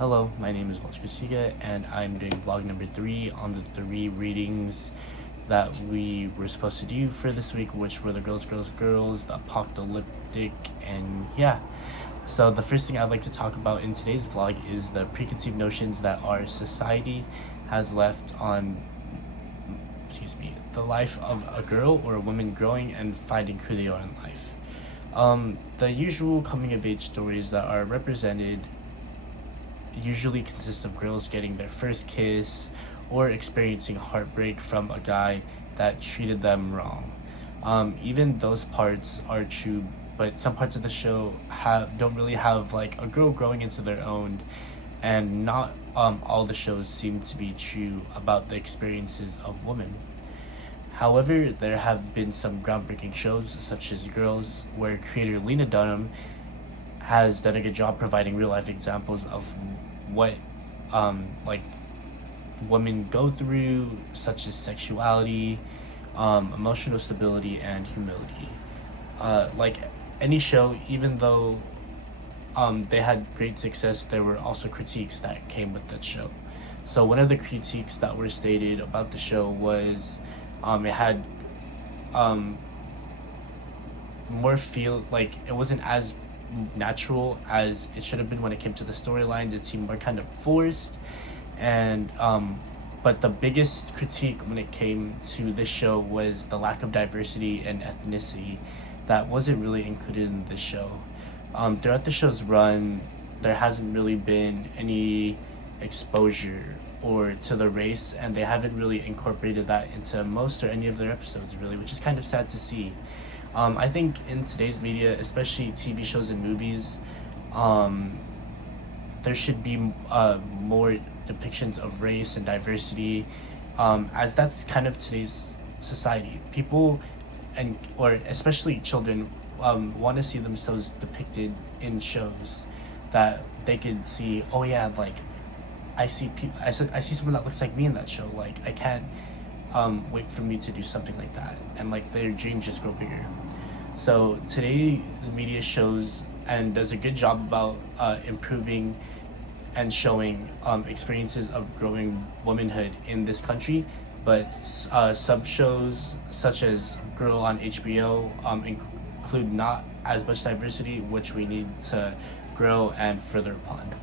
Hello, my name is Walter Siga, and I'm doing vlog number 3 on the 3 readings that we were supposed to do for this week, which were the girls, the apocalyptic, and yeah. So the first thing I'd like to talk about in today's vlog is the preconceived notions that our society has left on, the life of a girl or a woman growing and finding who they are in life. The usual coming of age stories that are represented usually consist of girls getting their first kiss or experiencing heartbreak from a guy that treated them wrong. Even those parts are true, but some parts of the show don't really have like a girl growing into their own, and not all the shows seem to be true about the experiences of women. However, there have been some groundbreaking shows such as Girls, where creator Lena Dunham has done a good job providing real life examples of what like women go through, such as sexuality, emotional stability, and humility. Like any show, even though they had great success, there were also critiques that came with that show. So one of the critiques that were stated about the show was it had more feel like it wasn't as natural as it should have been when it came to the storylines. It seemed more kind of forced, and but the biggest critique when it came to this show was the lack of diversity and ethnicity that wasn't really included in the show. Throughout the show's run, there hasn't really been any exposure or to the race, and they haven't really incorporated that into most or any of their episodes, really, which is kind of sad to see. I think in today's media, especially TV shows and movies, there should be more depictions of race and diversity, as that's kind of today's society. People, and or especially children, want to see themselves depicted in shows that they could see. Oh yeah, like I see someone that looks like me in that show. Like I can't wait for me to do something like that, and like their dreams just grow bigger. So today the media shows and does a good job about improving and showing experiences of growing womanhood in this country, but some shows such as Girl on HBO include not as much diversity, which we need to grow and further upon.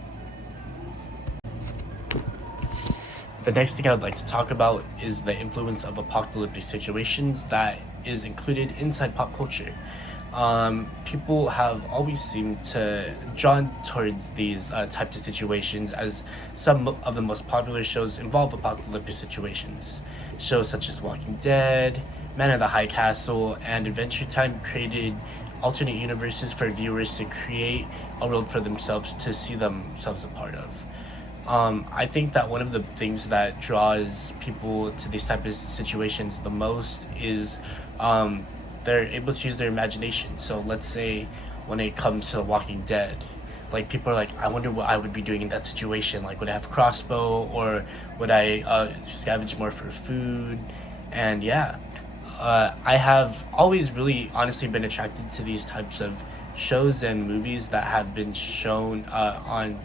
The next thing I would like to talk about is the influence of apocalyptic situations that is included inside pop culture. People have always seemed to drawn towards these types of situations, as some of the most popular shows involve apocalyptic situations. Shows such as Walking Dead, Man in the High Castle, and Adventure Time created alternate universes for viewers to create a world for themselves to see themselves a part of. I think that one of the things that draws people to these type of situations the most is they're able to use their imagination. So let's say when it comes to Walking Dead, like people are like, I wonder what I would be doing in that situation. Like, would I have a crossbow, or would I scavenge more for food? And yeah, I have always really honestly been attracted to these types of shows and movies that have been shown on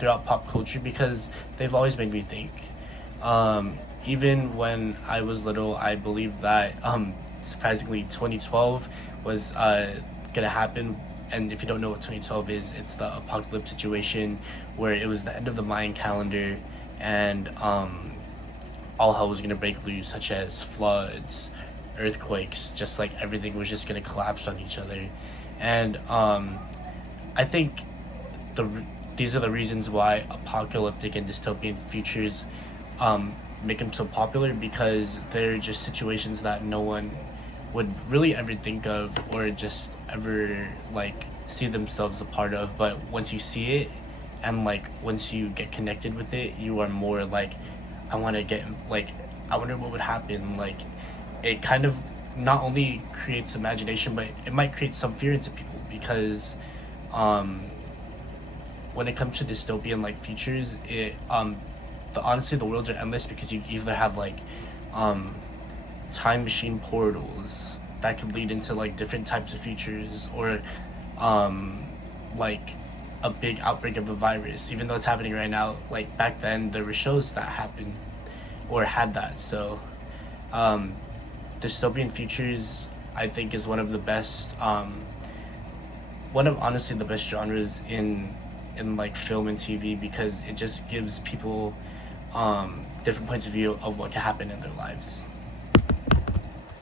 throughout pop culture, because they've always made me think. Even when I was little, I believed that surprisingly 2012 was gonna happen. And if you don't know what 2012 is, it's the apocalypse situation where it was the end of the Mayan calendar, and all hell was gonna break loose, such as floods, earthquakes, just like everything was just gonna collapse on each other. And I think these are the reasons why apocalyptic and dystopian futures make them so popular, because they're just situations that no one would really ever think of or just ever like see themselves a part of. But once you see it, and like once you get connected with it, you are more like, I want to get, like, I wonder what would happen. Like, it kind of not only creates imagination, but it might create some fear into people, because when it comes to dystopian like futures, honestly the worlds are endless, because you either have like time machine portals that could lead into like different types of futures, or like a big outbreak of a virus, even though it's happening right now. Like back then, there were shows that happened or had that. So, um, dystopian futures, I think, is one of the best, one of honestly the best genres in like film and TV, because it just gives people different points of view of what can happen in their lives.